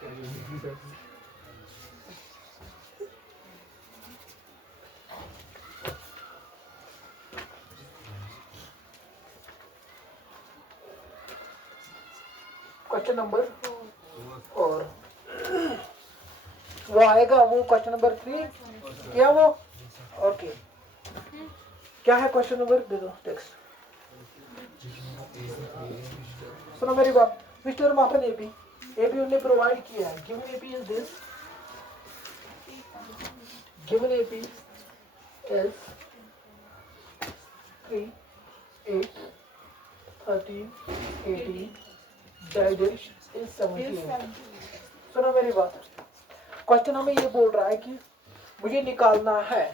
Question number 4 वो आएगा, वो क्वेश्चन नंबर 3 क्या वो ओके क्या है क्वेश्चन नंबर दे दो टेक्स्ट। सुनो मेरी बात, मिस्टर माफन एपी एपी उन्होंने प्रोवाइड किया है। Given AP is this, given AP is 3 8 13 18 divided is 78। सुनो मेरी बात, क्वेश्चन हमें ये बोल रहा है कि मुझे निकालना है,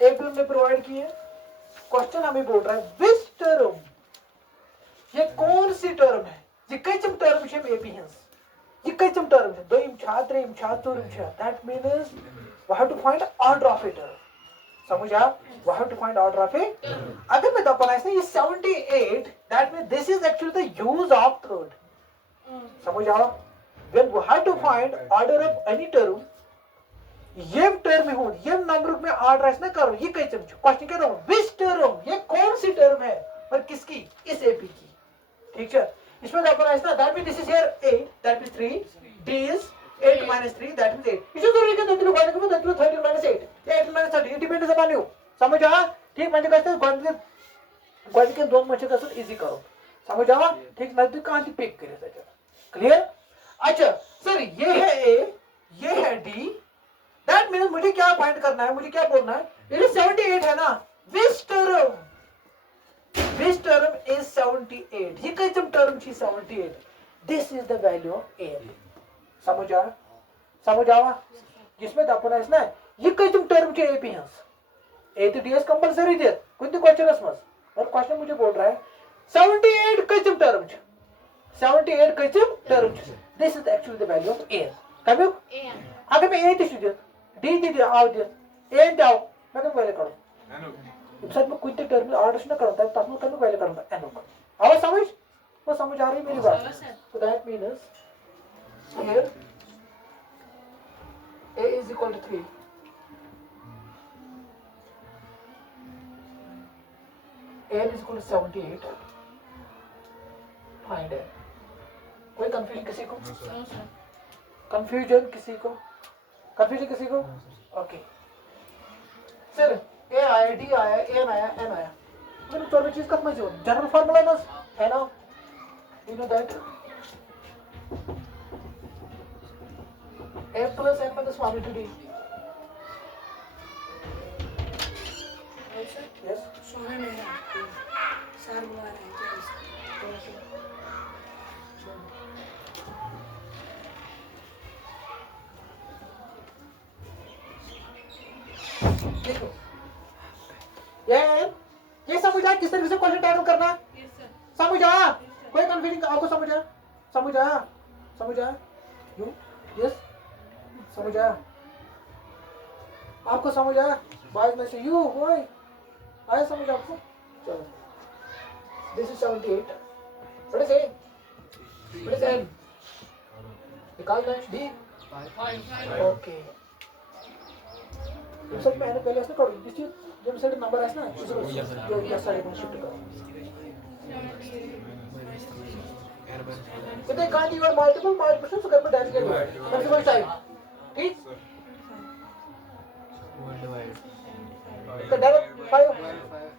एपी उन्होंने प्रोवाइड किया है। क्वेश्चन हमें बोल रहा है विच टर्म, ये कौन सी टर्म है, ये कचम टर्म छे एपी हंस, ये कचम टर्म है दोयम छा त्रेम छा चोरम छा, that means we have to find order of a term. समझ आ, we have to find order of a. अगर मैं दपन आइस ये 78, that means this is actually the use of third. समझ आ, when we have to find order of any term, ये टर्म हो ये नंबर में ऑर्डर ऐसा करो, ये कई चम क्वेश्चन कहता हूं विच टर्म, ये कौन सी टर्म है और किसकी, इस एपी की। ठीक है, इसमें अपन ऐसा that means this is here 8, that means 3, D is 8 minus 3, that means 8। इसे जरूरी है दैट क्वेश्चन में that 13 minus 8, 8 minus 30, it depends upon you. समझ आ, ठीक म्हणजे काय ते क्वेश्चन के दोन म्हणजे कसं इजी करो। समझ आ, ठीक नजदीक कहां ती पिक करे त्याच्या। क्लियर? अच्छा सर ये है ए, ये है डी, दैट मीन्स मुझे क्या फाइंड करना है, मुझे क्या बोलना है, ये 78 है ना, विच टर्म इज 78, ये कैसे टर्म थी 78, this is the value of a. समझ आ, समझ आवा, जिसमें दाखवना है ना ये कैसे टर्म चे ए पी हंस ए तो डीएस कंपल्सरी दे कोणती क्वेश्चन असमस, और क्वेश्चन मुझे बोल रहा है 78 कैसे टर्म चे, 78 कैसे टर्म चे, this is actually the value of a। कब अगर मैं a दिशु दे d दी आओ दे a जाओ मैं तो वैल्यू करूं सर मैं कुछ टर्म ऑर्डर ना करूं तब मैं करूं वैल्यू करूंगा n को। आओ समझ, वो समझ आ रही मेरी बात। so that means here a is equal to 3, a is equal to 78, find a। कोई कंफ्यूजन किसी को, कंफ्यूजन किसी को, कंफ्यूजन किसी को, ओके सर ए आया डी आया एन आया एन आया, मैंने चौबीस चीज कब में जो जनरल फार्मूला ना है ना, you know that a plus n minus 1 into d। Yes सुना नहीं सर बुला रहे हैं। देखो ये समझ आया किस तरीके से क्वेश्चन टैकल करना है, समझ आया, कोई कंफ्यूजन आपको समझ आया, समझ आया, समझ आया, यू यस समझ आया, आपको समझ आया, बॉयज में से यू बॉय आया समझ आपको। चलो this is 78, what is a, what is an, निकालना है डी 5 ओके। सब मैंने पहले ऐसा करो दिस चीज जब सेट नंबर है ना जो यस साइड में शिफ्ट करो if they can't even multiple so कर डायरेक्ट कर मल्टीपल टाइम, ठीक तो डायरेक्ट 5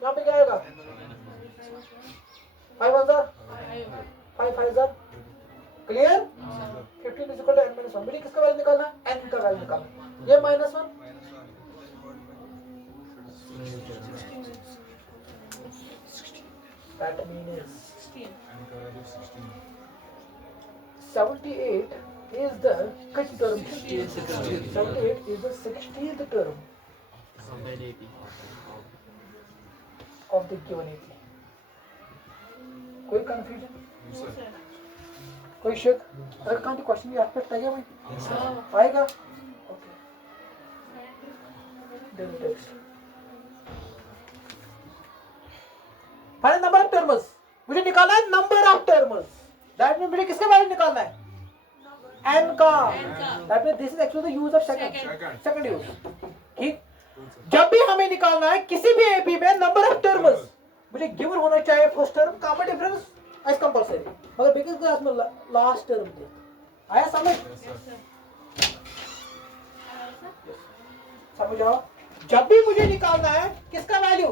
यहां पे क्या आएगा 5 5 clear. 15 is equal to n - 1, मुझे किसका वैल्यू निकालना है, n का वैल्यू निकालना, ये -1 that means 78 is the which term, 78 is the 16th term of the given AP। कोई कंफ्यूजन, कोई शक, अगर कहाँ तो क्वेश्चन भी आप पे आएगा भाई, आएगा okay then text find number of terms, मुझे निकालना है number of terms, that means मुझे किसके बारे में निकालना है, एन का, that means this is actually the use of second use. ठीक, जब भी हमें निकालना है किसी भी एपी में नंबर ऑफ टर्म्स, मुझे गिवन होना चाहिए first term, common difference as compulsory, मगर बिगिनर्स क्लास में लास्ट टर्म दे। आया समझ? समझ आओ? जब भी मुझे निकालना है किसका वैल्यू,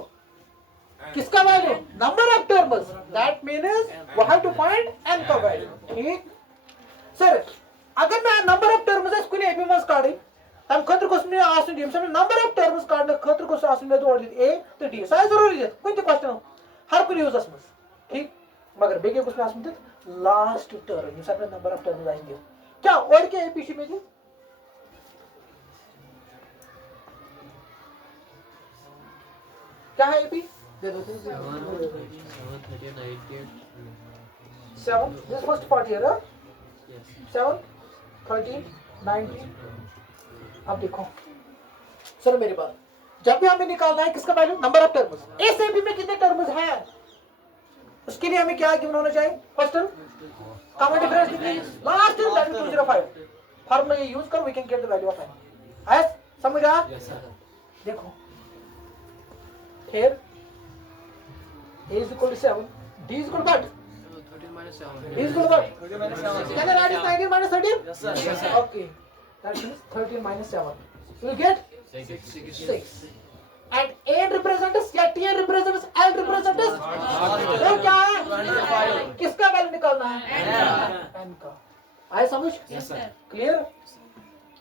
किसका value, number of terms, that means we have to find n का वैल्यू। ठीक सर, अगर मैं नंबर ऑफ टर्म्स कुछ एपी में काढी तम खतर कोस में आसन यम समय नंबर ऑफ टर्म्स काढने खतर कोस आसन में दो ए तो डी साइज जरूरी है कोई क्वेश्चन हर कुछ यूजस में। ठीक, मगर बेगे कोस में आसन लास्ट टर्म यस अपने नंबर ऑफ टर्म्स आएंगे क्या और क्या एपी में जी क्या है एपी दे दो 7 दिस फर्स्ट पार्ट हियर 7 13 19। अब देखो सुनो मेरी बात, जब भी हमें निकालना है किसका वैल्यू, नंबर ऑफ टर्म्स, इस एपी में कितने टर्म्स हैं उसके लिए हमें क्या गिवन होना चाहिए, फर्स्ट टर्म कॉमन डिफरेंस निकली, last term that is 205 formula ये यूज कर we can get the value of n. आया समझ आ? देखो here a is equal to 7, d is equal to what, 13 minus 7. d is equal to what, 13 minus 7. can I write it 19 minus 13? Yes sir. Yes sir. Okay, that means 13 minus 7 you will get 6 and a represents या t represents l represents वो क्या है, किसका value निकालना है, n का। आया समझ? Yes sir. क्लियर?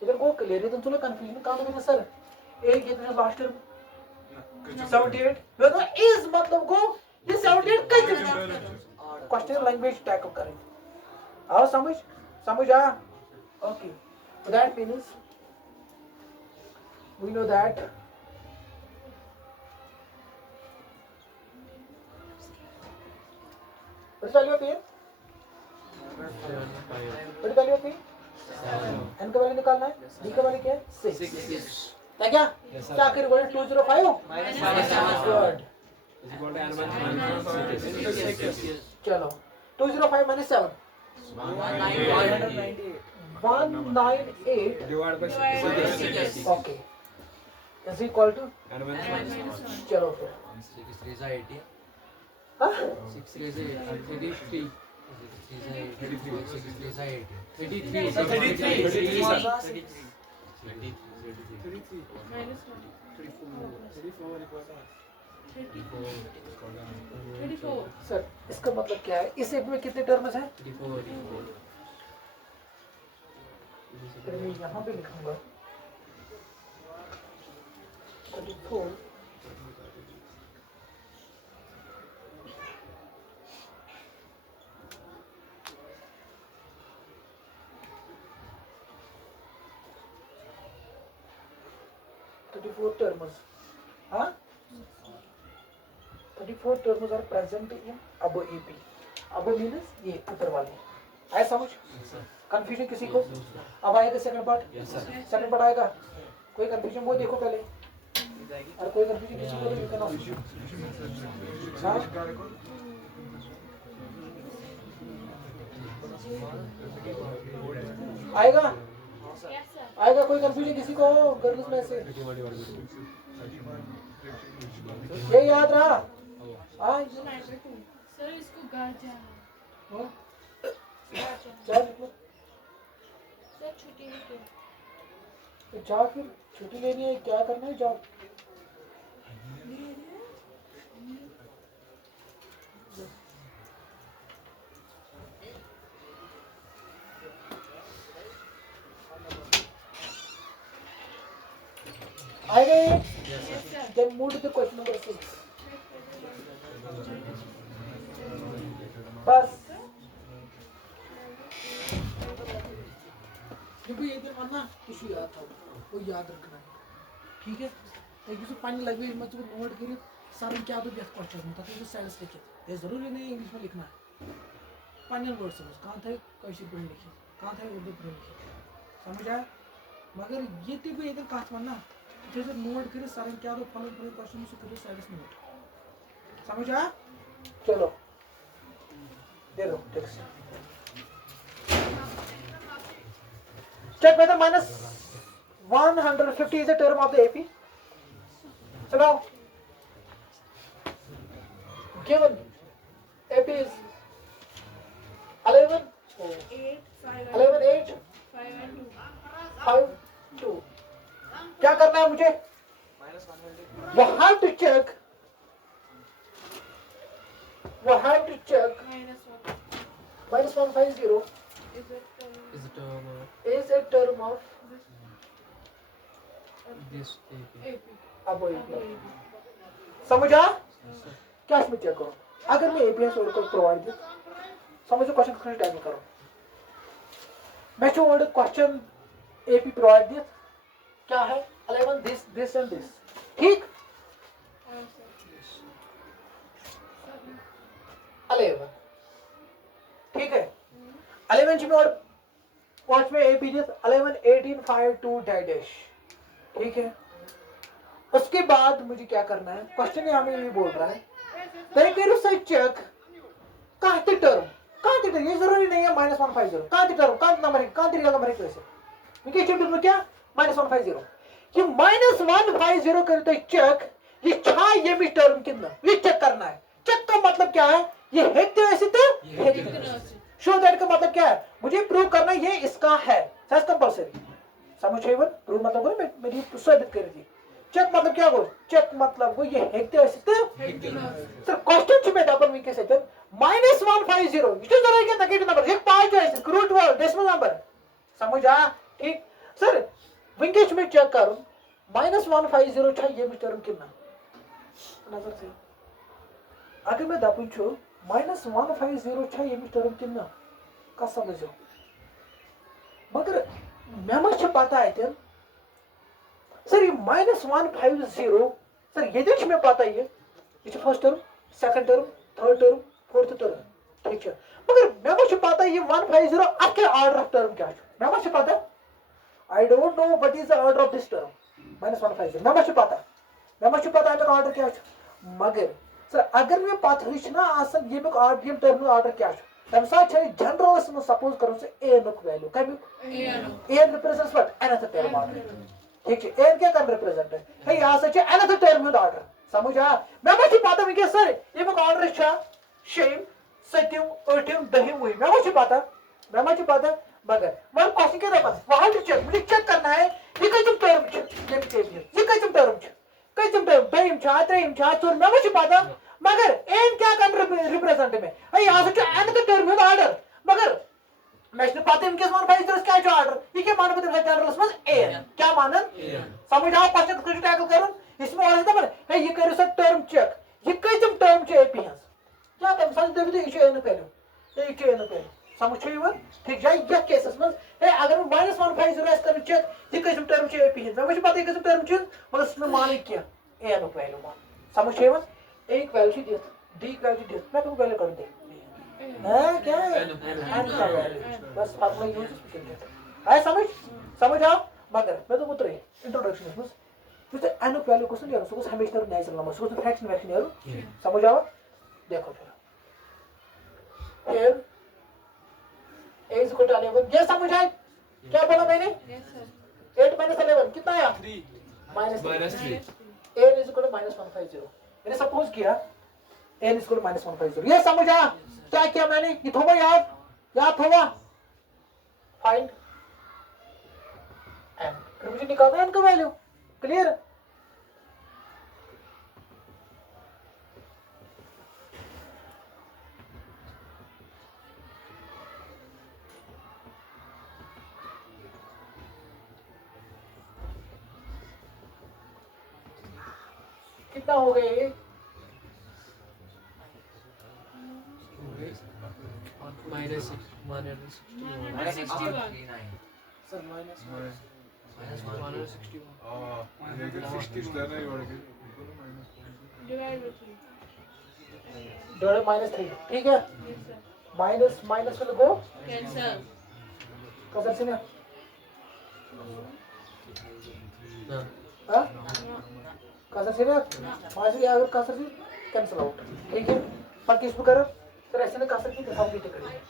इधर को क्लियर है तुम चलो कंफ्यूजन काम में सर a कितने लास्ट टर्म 78 देखो इस मतलब को ये 78 कैसे क्वेश्चन लैंग्वेज टैकल करें। आओ समझ, समझ आ? Okay, that means we know that what value of a, what value of a, N का वैल्यू निकालना है, डी का वैल्यू क्या है 6 क्या क्या क्या करें बोले 205 गुड चलो 205 minus 7 198 Divided by 6. okay is equal to चलो फिर 6 3 is 80. हाँ 6 3 is 33. 6 3 is 80. 33. सर इसका मतलब क्या है, इस एप में कितने टर्म्स हैं, फिर मैं यहाँ पे लिखूंगा 34 34 terms, huh? 34 terms are present in above AP. Above means ये ऊपर वाले। आया समझ? कंफ्यूजन किसी को? अब आएगा सेकंड पार्ट। सेकंड पार्ट आएगा। कोई कंफ्यूजन वो देखो पहले। और कोई कंफ्यूजन किसी को तो यू कैन आएगा? आएगा कोई कंफ्यूजन किसी को गर्ल्स में से? ये याद रहा? हाँ सर इसको घर जाना है। सर छुट्टी लेके तो जा, फिर छुट्टी लेनी है, क्या करना है, जाओ। आएगा ये? Then move to the question number 6. बस देखो ये दिन आना इशू याद था वो याद रखना है, ठीक है? एक दूसरे पानी लैंग्वेज में तो नोट करिए सारे क्या तो बेस्ट क्वेश्चन होता है तो साइंस लिखिए, ये जरूरी नहीं इंग्लिश में लिखना है। पानी वर्ड समझ कहाँ था कैसे पढ़ लिखिए, कहाँ था उर्दू पढ़ लिखिए, समझ आया? मगर ये तो भी इधर कहाँ मानना जैसे नोट करिए सारे क्या तो फॉलो करिए क्वेश्चन से करिए साइंस नोट, समझ आया? चलो दे दो text check whether minus 150 is a term of the AP. So now, given AP is 11, 8, 5, 11, 8, 5 and 2. 5, 2. क्या करना है मुझे? We have to check. Minus 1. Minus 150 Is it Is it is a term of this AP? AP? अब समझा? क्या इसमें check करो? अगर मैं APS वर्ड को प्रोवाइड दिया, समझो क्वेश्चन को टाइप करो. मैं जो वर्ड क्वेश्चन AP प्रोवाइड दिया, क्या है? 11 this and this. ठीक? 11. ठीक है? 11 में और पांच में AP दिया 11 18 5 2 डैश. ठीक है? उसके बाद मुझे क्या करना है? क्वेश्चन यहाँ में ये बोल रहा है चेक कहाँ थे टर्म ये जरूरी नहीं है माइनस 150 कहाँ थे टर्म कहाँ नंबर है कहाँ रियल नंबर है कैसे इनके चैप्टर में क्या माइनस 150 कि माइनस 150 करते चेक ये छा ये भी टर्म कितना ये चेक करना है. चेक का मतलब क्या है? ये शो दैट का मतलब क्या है? मुझे प्रूव करना ये इसका है सच कंपल्सरी समझे वन प्रूव मतलब वो मेरी साबित कर दी. चेक मतलब क्या हो? चेक मतलब वो ये सर क्वेश्चन में दाखल मी कैसे थे minus 150 it is the negative number एक पांच जो है रूट डेसिमल नंबर समझा. ठीक सर विंकेज में चेक करो माइनस 150 छा ये टर्म कितना नजर से अगर मैं दापुन छु माइनस 150 छा ये टर्म कितना का समझो मगर मैं पता है सर ये माइनस 150 सर ये में पता है ये first term second term third term fourth term ठीक है मगर मैं पता है ये 150 अब क्या ऑर्डर ऑफ टर्म क्या है मैं पता I don't know what is the order of this term minus 150 मैं पता है ऑर्डर क्या है मगर सर अगर मैं पता है ना आसन ये ऑर्डर टर्म ऑर्डर क्या है तम साथ जनरल में सपोज करो से ए नुक value come A represents what another term order ठीक है एन क्या कर रिप्रेजेंट है यहाँ से अनदर टर्म ऑर्डर समझा मैं पता वह सर ये ऑर्डर शेम सत्यम अठम दहिम वही मैं पता मगर क्वेश्चन क्या दपान वहाँ चेक मुझे चेक करना है ये कम टर्म ये कम टर्म दहिम त्रेम चोर मैं पता मगर एन क्या कर रिप्रेजेंट में यहाँ से अनदर टर्म ऑर्डर मगर मैं पता इनके 150 क्या है ऑर्डर ये क्या मानो बता जनरल में ए क्या मानन समझ आओ क्वेश्चन को टैकल करूं इसमें और दबन है ये करो सर टर्म चेक ये कम टर्म चे एपी हंस क्या तम समझ दे ये एन पहले समझ छो ठीक जाय ये केसेस में है अगर माइनस 150 एस कर चेक ये कम टर्म चे एपी हंस मैं पता ये कम टर्म चे मगर उसमें मान क्या एन वैल्यू मान समझ छो एक वैल्यू दे डी वैल्यू दे मैं को वैल्यू कर दे है क्या है एन का वैल्यू बस फार्मूला यूज है समझ आओ मगर मैं तो उतरे इंट्रोडक्शन में तो एन वैल्यू क्वेश्चन यार उसको हमेशा नेचुरल नंबर उसको फ्रैक्शन वैक्शन यार समझ आओ देखो फिर n a is equal to 11 ये समझ आए क्या बोला मैंने Yes, sir. 8 - 11 कितना आया 3 -3 -3 n इज इक्वल टू -150 मैंने सपोज किया n इज इक्वल टू -150 ये समझा क्या किया मैंने ये थोड़ा याद होगा फाइंड n फिर मुझे निकालना है n का वैल्यू क्लियर कितना हो गए ये minus 161 sir minus minus 61 Divide by 3. Dollar -3 ठीक है Yes, sir. Minus minus will go Cancel. कसर से ना no हां No. कसर से ना माइनस या अगर कसर से कैंसिल आउट ठीक है पर किस पर करो सर ऐसे ना कसर की दिखाओ भी करिए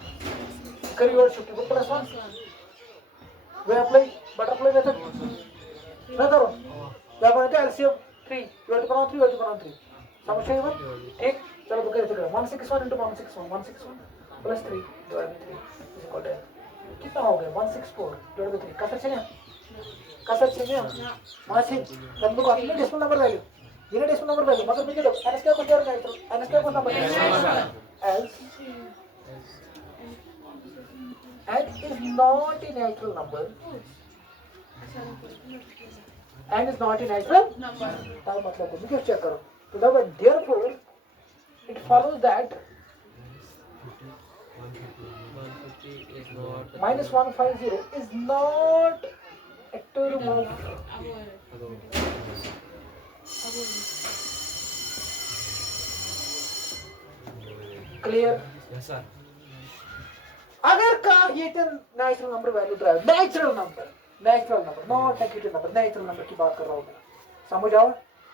करिए और 50 +1 +1. वे अप्लाई बटरफ्लाई मेथड ना करो क्या बनता है LCM 3 you have to pronounce 3 you have to pronounce 3 समझ गए बात ठीक चलो बुक करते हैं 161 into 161 plus 3 divided by 3 is equal to कितना हो गया 164 divided by 3 कसर चाहिए मासी हम लोग अपने डेसिमल नंबर वैल्यू ये डेसिमल नंबर वैल्यू मतलब मुझे एन स्क्वायर को क्या होगा एन स्क्वायर को number else and is not a natural number and is not a natural Number. तब मतलब को मुझे चेक करो तो तब therefore it follows that minus 150 is not a term of clear Yes, sir. अगर का ये natural number value drive natural number not negative number natural number की बात कर रहा हूँ मैं समझ आओ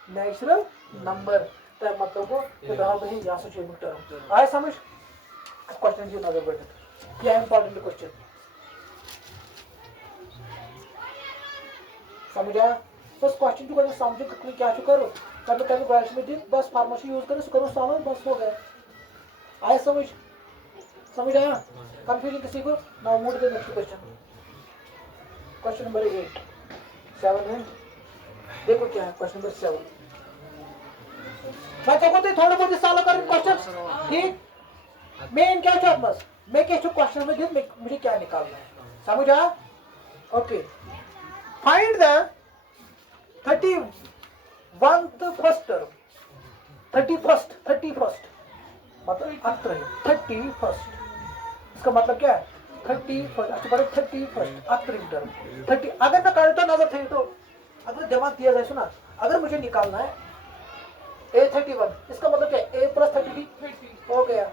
नेचुरल नंबर तो मतलब को तो रहा भाई यहाँ से चेक टर्म आए समझ क्वेश्चन की नजर बैठे क्या इंपॉर्टेंट क्वेश्चन समझ आया बस क्वेश्चन को समझो कि क्या करो कभी कभी क्वेश्चन में दिन बस फार्मेसी यूज करो करो सॉल्व बस हो गया आए समझ आया कंफ्यूजन किसी को now move to the next question number 8 7 है देखो क्या है क्वेश्चन नंबर 7 मैं तो को थोड़ा बहुत सॉल्व कर क्वेश्चन ठीक मेन क्या है बस मैं क्या क्वेश्चन में दिन मुझे क्या निकालना है समझ आया okay find the 31th first term 31st मतलब अत्र है 31st इसका मतलब क्या है 31st अच्छा बड़े 31st अत्रिम टर्म 30 अगर मैं करता नजर थे तो अगर दिमाग दिया जाए सुना अगर मुझे निकालना है A31 इसका मतलब क्या है A plus 30 हो गया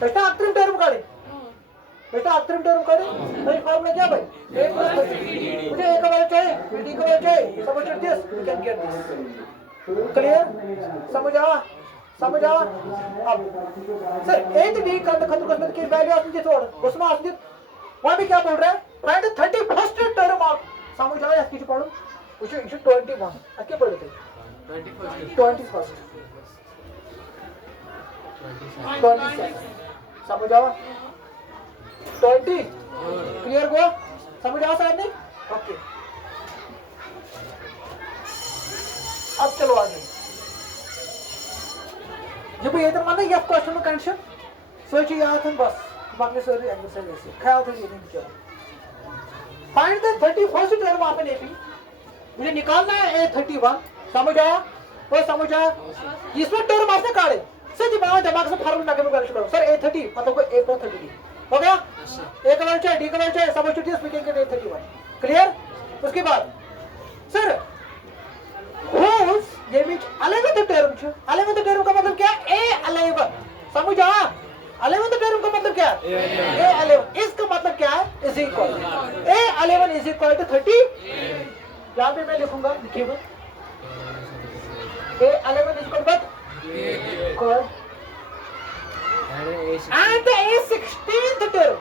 बेटा अत्रिम टर्म काढ़े बेटा अत्रिम टर्म काढ़े भाई फॉर्मूला क्या भाई A plus 30 मुझे A का वैल्यू चाहिए B का वैल्यू चाहिए समझ this you can get this clear समझ आ अब सर ए डी खत्म करने की वैल्यू आती है छोड़ उसमें आती है वहां भी क्या बोल रहा है find the 31st term of समझ आया इसकी जो पढ़ो उसे 21 आके पढ़े थे 21st समझ आओ 20 क्लियर हुआ समझ आओ सर नहीं ओके अब चलो आगे जब ये तो माना ये क्वेश्चन में कंडीशन सोचिए याद है बस बाकी सारी एक्सरसाइज ऐसे ख्याल था ये नहीं किया find the 31st term of an AP मुझे निकालना है A31 समझ आया वो समझ आया इसमें टर्म आपने काढ़े सर दिमाग से फार्मूला लगा के करो सर A30 मतलब को A plus 30 हो गया A का वैल्यू चाहिए D का वैल्यू चाहिए समझ चुके इसमें क्या A31 क्लियर उसके बाद सर whose ये मीन 11th टर्म छ 11th टर्म का मतलब क्या A11 समझ आया 11th टर्म का मतलब क्या A11 इसका मतलब क्या है is equal A11 is equal to 30 यहाँ पे मैं लिखूंगा लिखिएगा A11 is equal to and the A16th term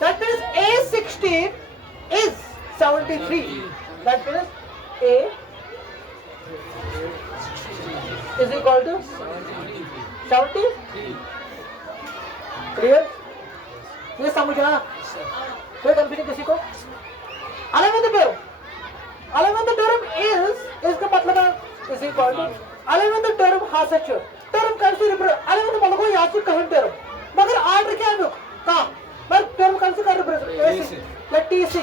that means A16 is 73 that means A is equal to 70 clear ये समझ आया कोई कंफ्यूजन किसी को 11th term is इसका मतलब है is equal to 11th term has such term कैसे रिप्रेजेंट 11th मतलब कोई याद कहीं term मगर ऑर्डर क्या है का पर term कैसे कर रिप्रेजेंट A6 या T6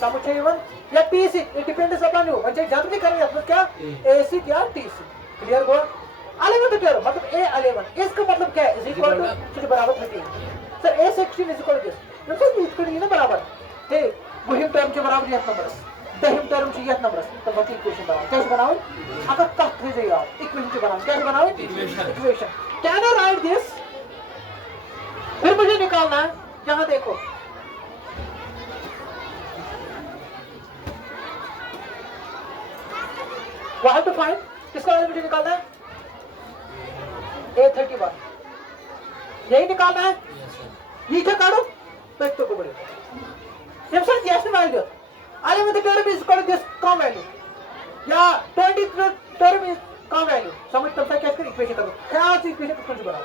समझ इवन या P6 it depends upon you म्हणजे जब भी करेंगे अपने क्या A6 या T6 क्लियर हुआ 11th term मतलब A11 इसका मतलब क्या है is equal to जो बराबर 30 sir A16 is equal to this मतलब इसको नहीं ना बराबर है वही टर्म के बराबर यह नंबर दहिम टर्म चाहिए यह नंबर तो बाकी इक्वेशन बनाओ कैसे बनाओ अगर कट हो जाए आप इक्वेशन से बनाओ कैसे बनाओ equation can I right this फिर मुझे निकालना है यहां देखो व्हाट टू फाइंड किसका वैल्यू मुझे निकालना है A31 यही निकालना है नीचे काटो पेट तो को बड़े जब sir yes value eleventh term is called this com value या 20th term is com value समझ तब तक कैसे इक्वेशन करो ख्याल से इक्वेशन कुछ बनाओ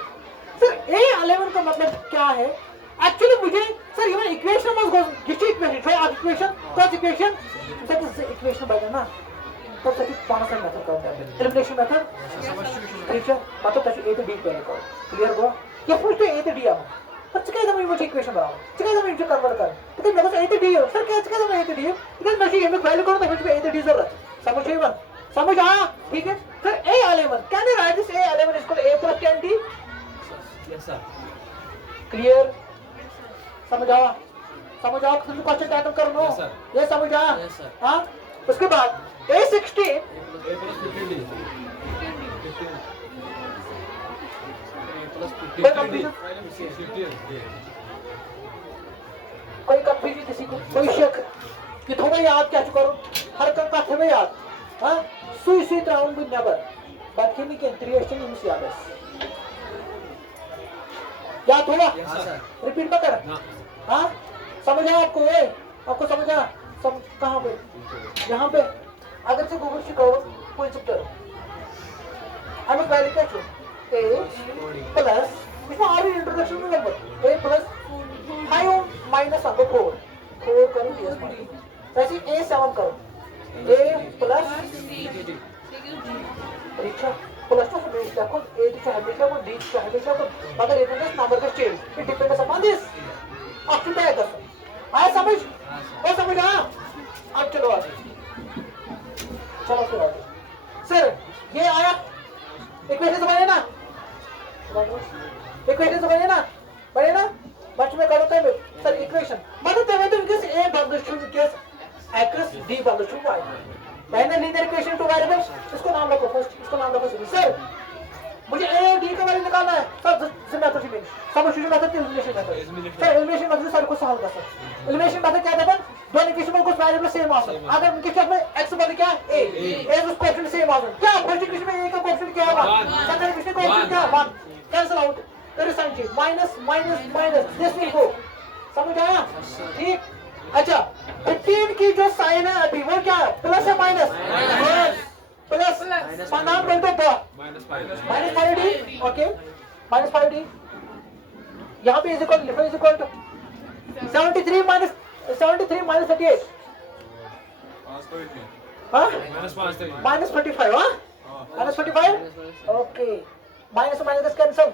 सर a11 का मतलब क्या है एक्चुअली मुझे सर ये इक्वेशन मत गो जिस इक्वेशन है आप इक्वेशन कौन इक्वेशन सर इस इक्वेशन बना ना तब तक कौन सा मेथड का है एलिमिनेशन मेथड टीचर मतलब तक a to d पहले करो क्लियर हुआ ये फर्स्ट a to d आओ सर क्या मैं मुझे इक्वेशन बनाओ क्या मैं इसे कन्वर्ट कर तो मेरे पास a to d है सर क्या मैं a to d है इधर मैं ये वैल्यू करूं तो फिर a to d जरूरत समझ आए बात समझ आया ठीक है sir a11 can you right this a11 is equal a plus 10d yes sir clear समझ आया तुम क्वेश्चन टैकल कर लो ये समझ आया हां उसके बाद a16 a plus 15d कोई कंफ्यूजन किसी को कोई शक कि थोड़ा याद क्या करो हर का थोड़ा याद हाँ सुई राउंड विद नेवर बट किन्हीं के इंटरेस्टिंग इन सियाबस याद थोड़ा रिपीट मत कर हाँ समझ आया आपको समझ आया सब कहाँ पे यहाँ पे अगर से गूगल शिकाओ कोई चैप्टर हमें वैल्यू क्या छो a प्लस इसमें और भी इंट्रोडक्शन में लगभग a प्लस 5 माइनस आपको 4 करो ds ऐसे a7 करो a प्लस परीक्षा प्लस तो हमेशा को a तो हमेशा को d तो हमेशा को मगर ये तो नंबर का change it depends upon this option पे कर आया समझ और समझ आया अब चलो आगे चलो सर ये आया इक्वेशन समझे ना बने ना बच में करो तो सर इक्वेशन मतलब देवे तो इनके a बंद शुरू केस x d बंद शुरू y पहले लीनियर इक्वेशन टू वेरिएबल्स इसको नाम रखो फर्स्ट इसको नाम रखो सर मुझे a और d का वैल्यू निकालना है सर मेथड में substitution method elimination method sir elimination method sir को सॉल्व कर सकते एलिमिनेशन मेथड क्या देता दोनों इक्वेशन में कुछ वेरिएबल सेम आ सकते अगर उनके केस में x बदल क्या a उस कोएफिशिएंट सेम आ सकते क्या फर्स्ट इक्वेशन में a का कोएफिशिएंट क्या है 1 सेकंड इक्वेशन कोएफिशिएंट क्या है 1 कैंसिल आउट तेरे साइन चीज माइनस दिस विल गो समझ आया ठीक अच्छा 15 की जो साइन है अभी वो क्या है प्लस है माइनस प्लस नाम बोल दो minus 5d okay minus 5d यहाँ पे इज इक्वल टू 73 माइनस 38 हाँ माइनस 45 हाँ minus 45 okay minus minus cancel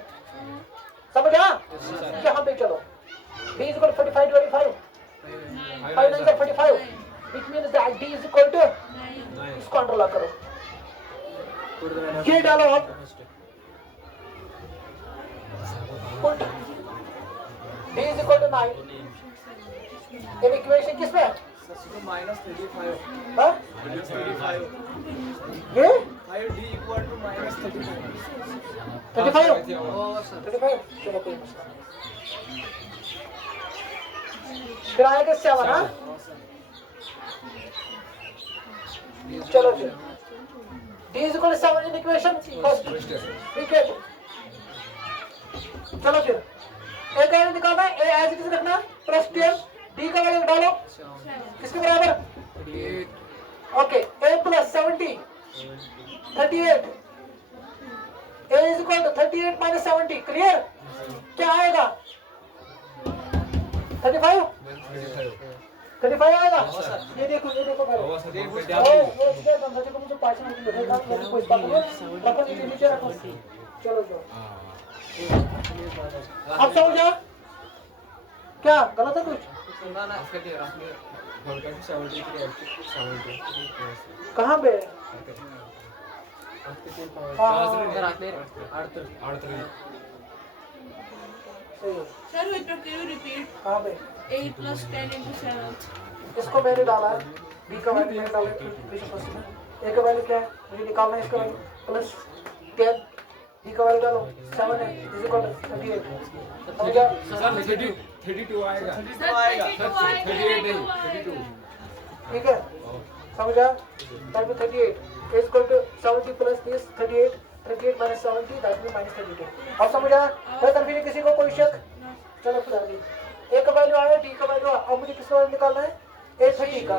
समझ आ यहाँ पे चलो d is equal to 45 25 5 9 45 which means that d is equal to इसको अंडर लॉक करो ये डालो आप put d is equal to 9 ये इक्वेशन किस में minus 35 हाँ 35 ये 5d equal to minus 35 35 चलो कोई मसला नहीं फिर आएगा 7 हाँ चलो फिर d is equal to 7 in equation first ठीक है चलो फिर a का वैल्यू निकालना है a as it is रखना प्लस 10 d का वैल्यू डालो किसके बराबर okay a plus 70 38 a is equal to 38 minus 70 clear क्या आएगा 35 आएगा ये देखो मेरे वो क्या समझे को मुझे पास में बैठेगा मैं कोई बात नहीं रखो नीचे रखो चलो जाओ अब समझा क्या गलत है कुछ कहाँ पे Sir, can you repeat? कहाँ पे 8 plus 10 into 7. इसको मैंने डाला है b का वैल्यू मैंने डाला है इक्वेशन फर्स्ट में a का वैल्यू क्या है मुझे निकालना है इसका वैल्यू प्लस 10 b का वैल्यू डालो 7 है इज इक्वल टू 38 हो गया सर 32 आएगा Sir, 32 32 ठीक है समझा that means 38 is equal to 70 plus this 38 minus 70 that means minus 32 अब समझा है फिर किसी को कोई शक चलो फिर आगे ए का वैल्यू आया, डी का वैल्यू आया, अब मुझे किसका वैल्यू निकालना है? A30 का।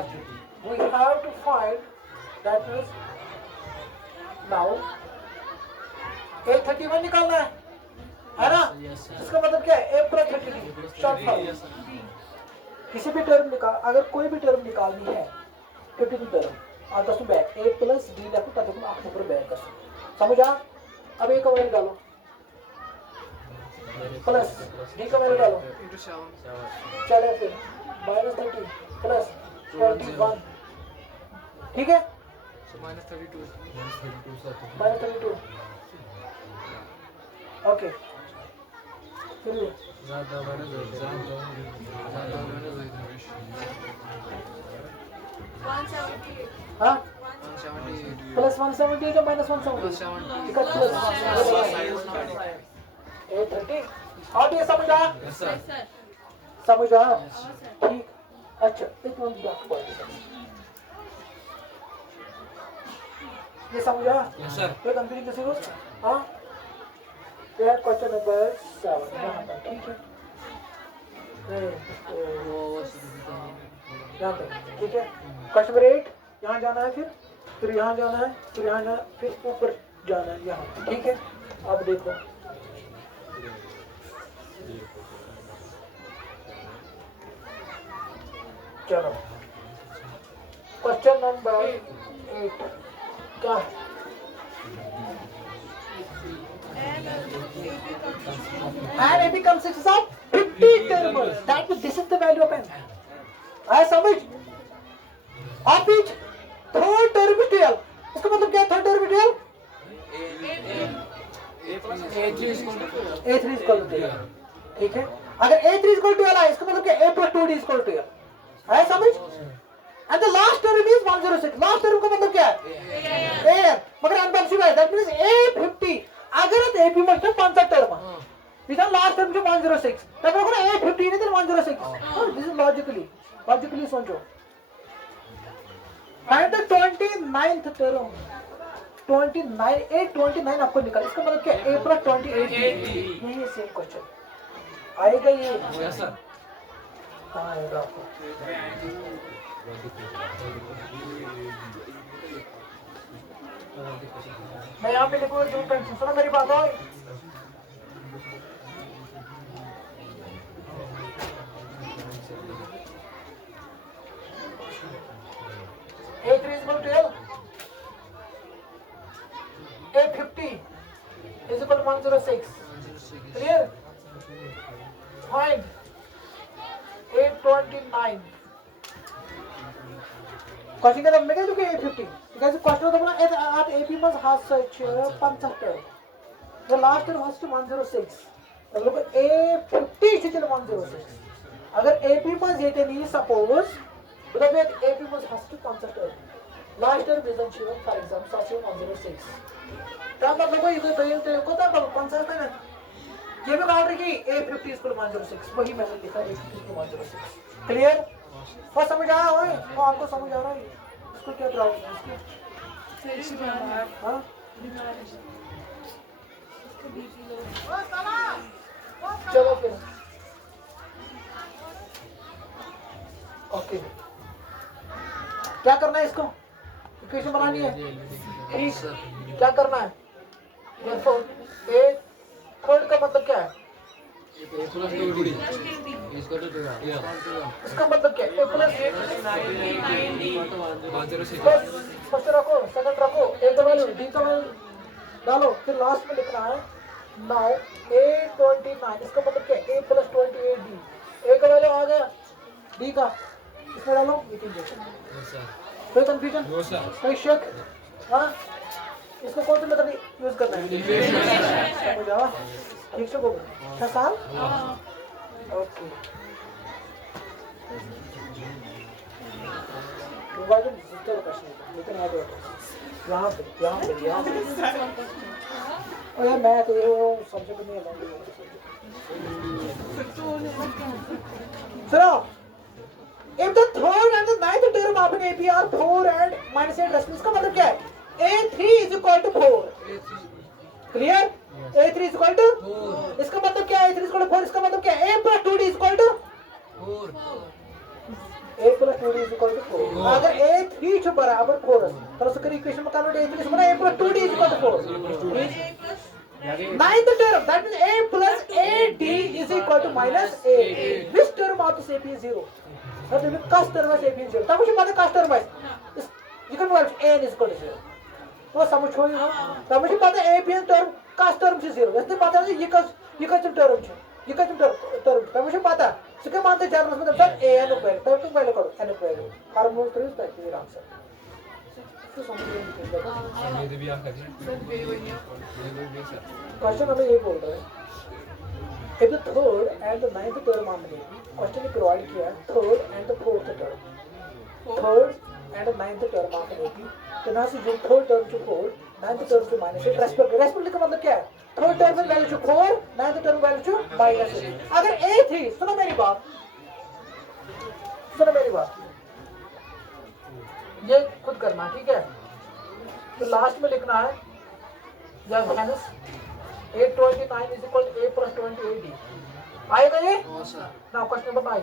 We have to find that means now A31 निकालना है ना? इसका मतलब क्या है? A plus 30D short form. किसी भी टर्म निकाल, अगर कोई भी टर्म निकालनी है 52 टर्म और दस back A plus D left तब तुम 8 नंबर बैक कर समझा? अब A का वैल्यू डालो प्लस D का वैल्यू डालो, चलो फिर -30 प्लस 21, ठीक है? -32 ओके, फिर हाँ प्लस 178 या -170 ठीक है प्लस 830 और ये समझ आ समझ आ ठीक अच्छा एक मिनट ये समझ आ कोई कंफ्यूजन किसी को हाँ ये क्वेश्चन नंबर 7 यहाँ पर ठीक है यहाँ पे ठीक है क्वेश्चन नंबर 8 यहाँ जाना है फिर यहाँ जाना है फिर यहाँ जाना फिर ऊपर जाना है यहाँ ठीक है अब देखो चलो क्वेश्चन नंबर 8 क्या है and it becomes 6 of 50 terminals that means this is the value of n I समझ अब each third term is 12 इसका मतलब क्या third term is 12 A3 is equal to 12 ठीक है अगर A3 is equal to 12 है इसका मतलब क्या A plus 2D is equal to 12 है समझ and the last term is 106 last term का मतलब क्या है A मगर अनबैलेंस्ड है that means A50 अगर AP में से 5 टर्म इधर लास्ट टर्म जो 106 तब लोगों ने A50 नहीं तो 106 दिस इज लॉजिकली सोचो फाइंड द 29th टर्म 29 आपको निकाल इसका मतलब क्या A plus 28 यही सेम क्वेश्चन आएगा ये यस सर कहां आएगा आपको मैं यहाँ पे लिखूंगा जो टेंशन सुनो मेरी बात हो A3 is equal to L A50 is equal to 106 clear find A29 question का मतलब क्या है कि A50 because the question of the at AP must has such 75 the last term has to 106 अब लोग A50 से चलो 106 अगर AP must ये नहीं suppose मतलब ये AP must has to 75 last term isn't sure for example साथ 106 तब मतलब कोई इधर तो को तब कौन सा है ना ये भी काउंटर की A50 is equal to 106 वही मैंने लिखा A50 is equal to 106 clear और समझ आया हो तो आपको समझ आ रहा है इसको क्या प्रॉब्लम है इसकी हाँ चलो फिर ओके क्या करना है इसको इक्वेशन बनानी है क्या करना है देखो ए थर्ड का मतलब क्या है इसका मतलब क्या है फर्स्ट रखो सेकंड रखो ए का वैल्यू डी का वैल्यू डालो फिर लास्ट में लिखना है नाउ A29 इसका मतलब क्या है A plus 28D ए का वैल्यू आ गया डी का इसमें डालो कोई कंफ्यूजन कोई शक हाँ इसको कौन सी मेथड यूज करना है समझ आया ठीक से बोलो 6 साल ओके वाइड डिजिटल क्वेश्चन लेकिन यहाँ पे और यार मैं तो ये सब्जेक्ट नहीं है सुनो if the third and the ninth term of an AP are 4 and minus 8 response का मतलब क्या है A3 is equal to 4 clear A3 is equal to 4 इसका मतलब क्या है A3 is equal to 4 इसका मतलब क्या है A plus 2D is equal to 4 a plus 2d is equal to 4 अगर a3 छ बराबर 4 तर उसका इक्वेशन में कन्वर्ट a3 से बना a plus 2d is equal to 4 ninth term that means a plus ad is equal to minus a which term of this ap is 0 that means cos term of ap is 0 तब मुझे पता cos term है you can write a is equal to 0 वो समझ हो ना तब मुझे पता ap term cos term से 0 इसलिए पता है ये का term है ये का term तब मुझे पता इसके मानते जर्नल में तब a n वैल्यू तब तुम वैल्यू करो n value hormone 3 is the answer तो समझ रहे मेरे भी आंसर क्वेश्चन हमें ये बोल रहा है if the third and the ninth term हमने क्वेश्चन में प्रोवाइड किया है third and the fourth term third and the ninth term आपने की तो यहाँ से जो third term जो 4 ninth term जो minus 8 रेस्पेक्ट का मतलब क्या है third term में वैल्यू जो 4 ninth term वैल्यू जो minus 8 अगर a3 सुनो मेरी बात ये खुद करना ठीक है तो लास्ट में लिखना है या minus 829 is equal to a plus 20 ad आएगा ये नाउ क्वेश्चन नंबर 9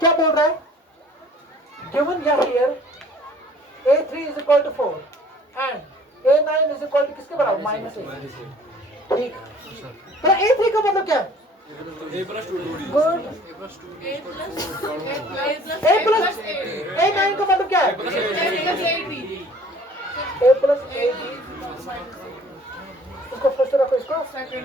क्या बोल रहा है given here a3 is equal to 4 and a9 is equal to किसके बराबर माइनस 8 ठीक तो a3 का मतलब क्या है a plus 2d good a plus a9 का मतलब क्या है a plus ad इसको फर्स्ट रखो इसको